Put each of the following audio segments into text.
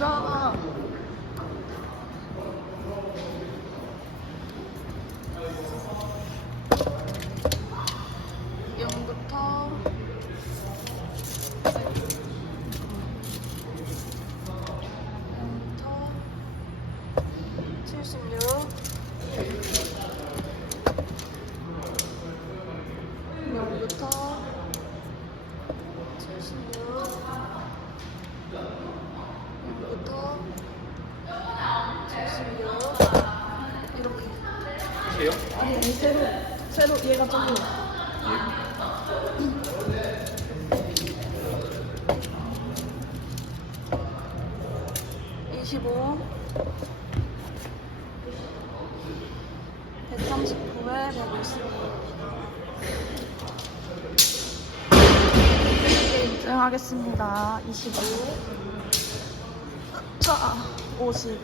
가자. 0부터 76. 0부터 76. 0부터 76. 이렇게. 돼요? 아니, 새로 얘가 적용. 예. 25. 139에 150. 인증하겠습니다. 25. 자, 50.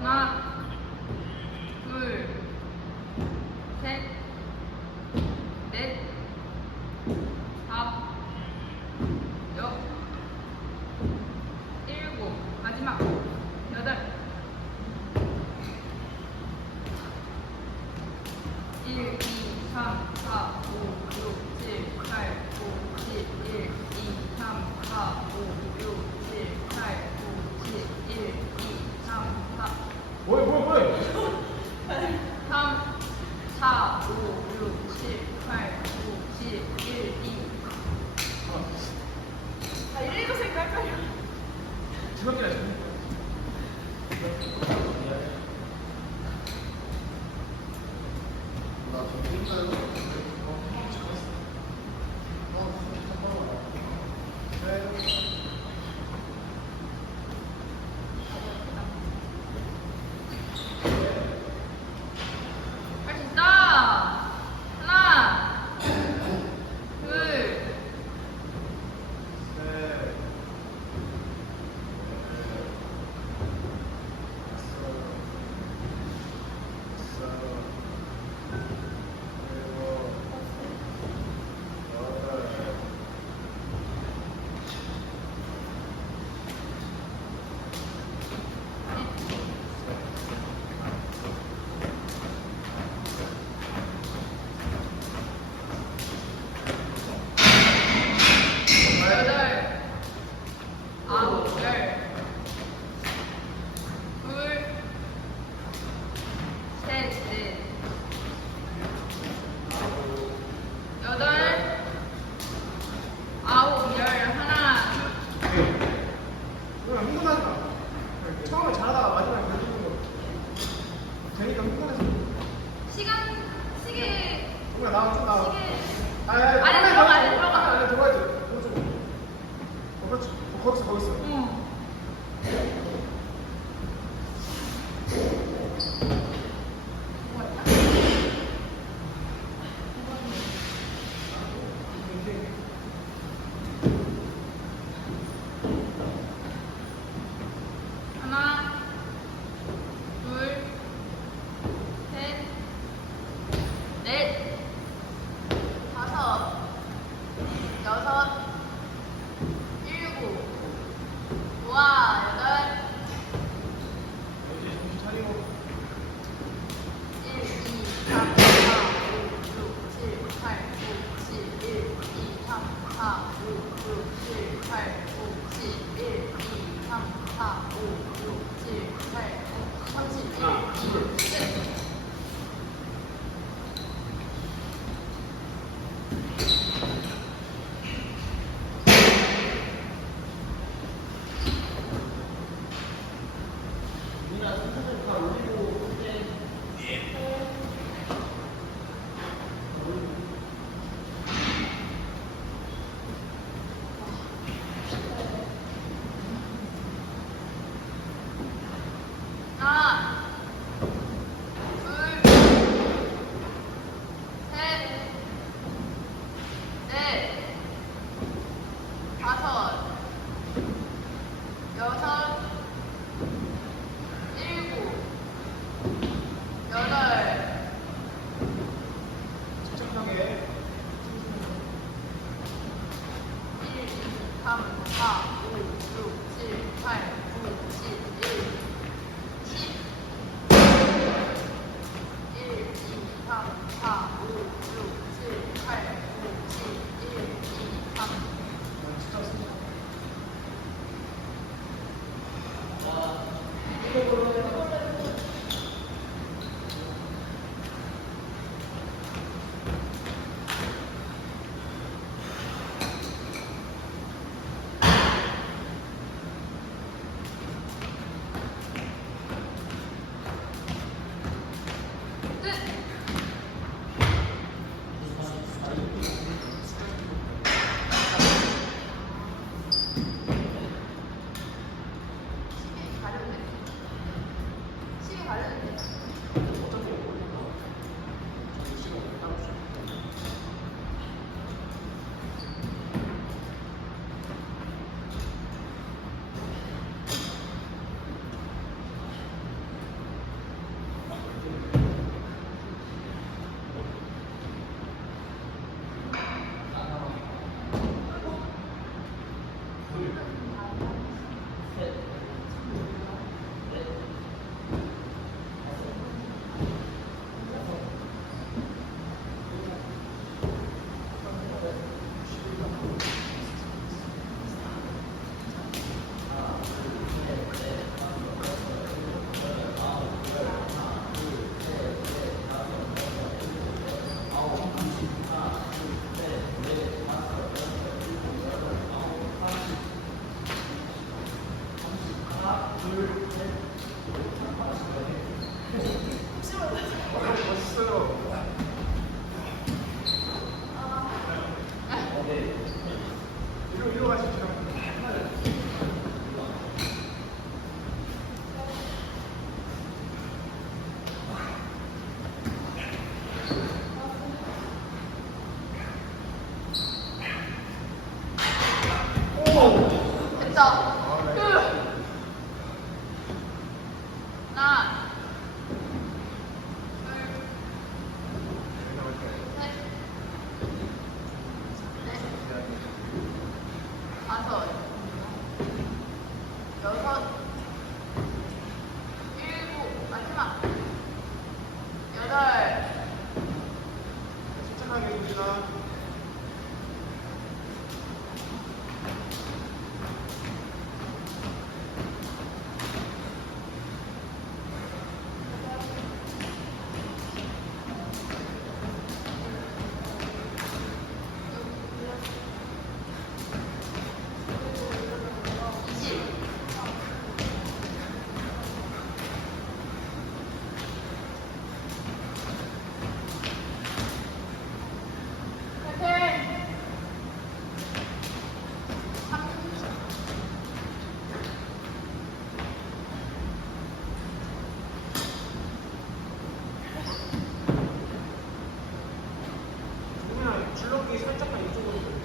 하나, 둘, 셋, 넷, 다섯, 여섯, 일곱, 마지막, 여덟, 1, 2, 3, 4, 5, 6, 7, 8, 9, 10, 1, 2, 3, 4, 5, 6, 7, 8, 9, 10, 1, 2, 3, 4. 뭐해? 3, 4, 5, 6, 7, 8, 9, 10, 1, 2. 아, 이래도 생각할까요? 즐겁게 하시네. 할 수 있다! 하나, 둘, 여덟, 아홉, 열, 둘, 셋, 넷, 여덟, 아홉, 열, 하나, 그냥 흥분하지 마. 처음에 잘하다가 마지막에 걸리는 거. 되니까 흥분해서. 시계, 그냥 나와. 시계. 안에 들어가, 안에 들어가. 안에 들어가야지. 그렇지. 거기서. 응. 하나, 둘, 셋, 넷, 다섯, 여섯, 멋있어요. 이리로 가시죠. 됐다. 하나, 둘, 셋, 넷, 다섯, 여섯, 일곱, 마지막, 여덟, 침착하게 해봅시다. 그냥 줄넘기 살짝만 이쪽으로 돌려.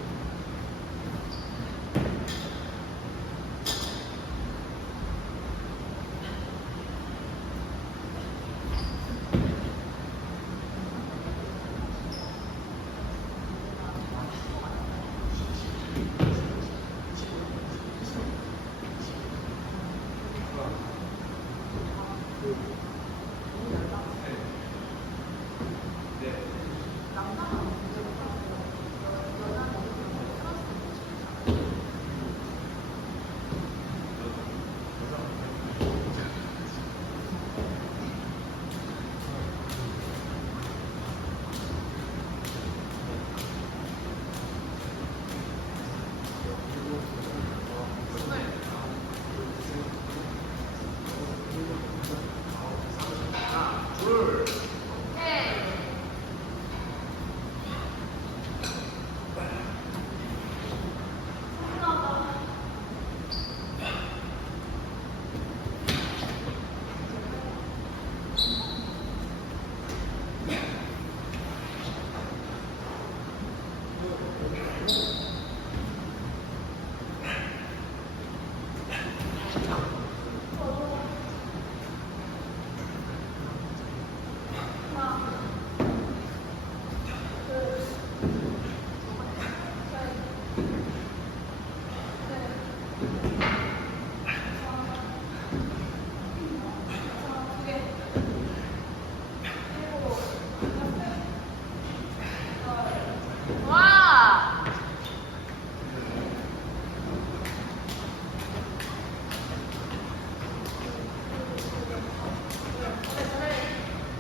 와!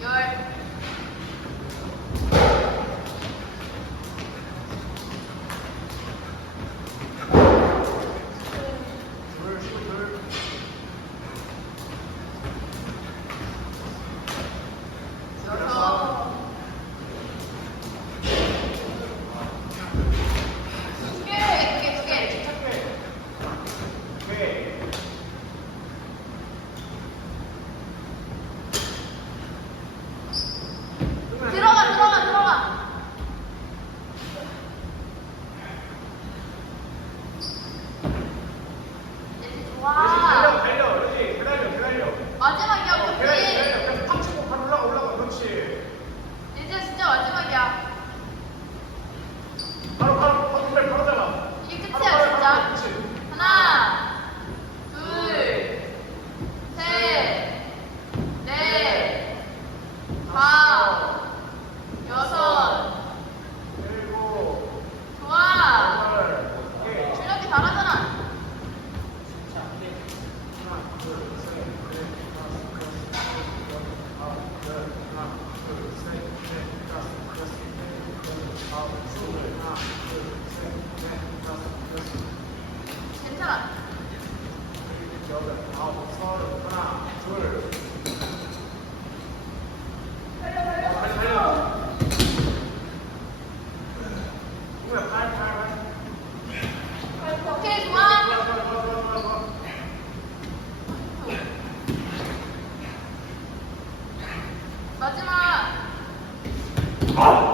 열. 여섯. 두 개. 들어가. 좋아. 달려. 그렇지. 기다려. 마지막이야, 우리. 그냥 팍 치고 바로 올라가. 그렇지. 이제 진짜 마지막이야. 바로 잡아. 이게 끝이야, 진짜. 그렇지. 하나, 둘, 셋, 넷, 다섯, 여섯. 일곱, 좋아. 여덟, 개. 줄넘기 잘하잖아. 하나, 둘, 셋, 넷, 다섯, 여섯, 일곱, 하나, 둘, 셋, 넷, 다섯, 여섯, 일곱, 아홉, 스물. 하나, 둘, 셋, 넷, 다섯, 여섯. 괜찮아. 여덟, 아홉, 서른, 하나, 둘. 달려, 달려. 이거야, 빨리. 오케이, 좋아. 좋아. 마지막. 아!